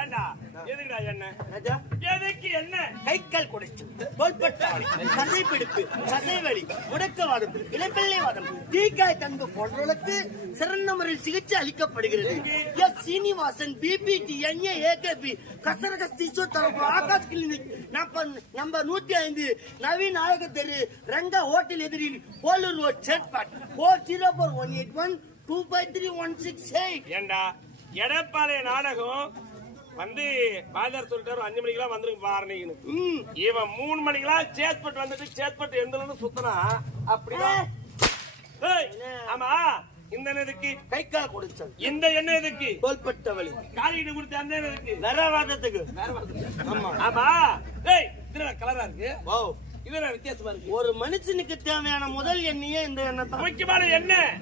ஏண்டா எதுக்குடா என்ன எதுக்கு என்ன கைக்கால் குடைச்சு தோள்பட்டாளி தசைப்பிடிப்பு தசைவலி முடக்கவாதம் இளப்பிள்ளைவாதம் தீக்காய் தன்பு போன்றவர்களுக்கு சிறந்த முறையில் சிகிச்சை அளிக்கப்படுகிறது. எஸ் சீனிவாசன் பிபிடி என்ஏ ஏகேபி கசரகஸ்தீஸ்வர தரப்பு ஆகாஷ் கிளினிக் நம்பர் 105 நவீன் நாயக தெரு ரங்க ஹோட்டல் எதிரில் போலூர் ரோட் சேட்பாட் 404181253168. ஏண்டா எடப்பாளைய நாடகம் வந்து பாஜர் சொல்லிட்டாரு 5 மணிக்கெல்லாம் வந்துருக்கு பாருன்னு. இவன் 3 மணிக்கெல்லாம் சேத்பட்டு வந்துட்டு சேத்பட்டு எந்த சுத்தனா அப்படிதான். ஆமா இந்த எதுக்கு கைக்கால் குடைச்சல், இந்த என்ன எதுக்கு தோள்பட்ட வலி, காலிட்டு கொடுத்த அந்த எதுக்கு நரவாதத்துக்கு. ஆமா ஆமா இதுல கலரா இருக்கு, இதுல வித்தியாசமா இருக்கு. ஒரு மனுஷனுக்கு தேவையான முதல் எண்ணெயே இந்த எண்ணெய் தான். முக்கியமான எண்ணெய்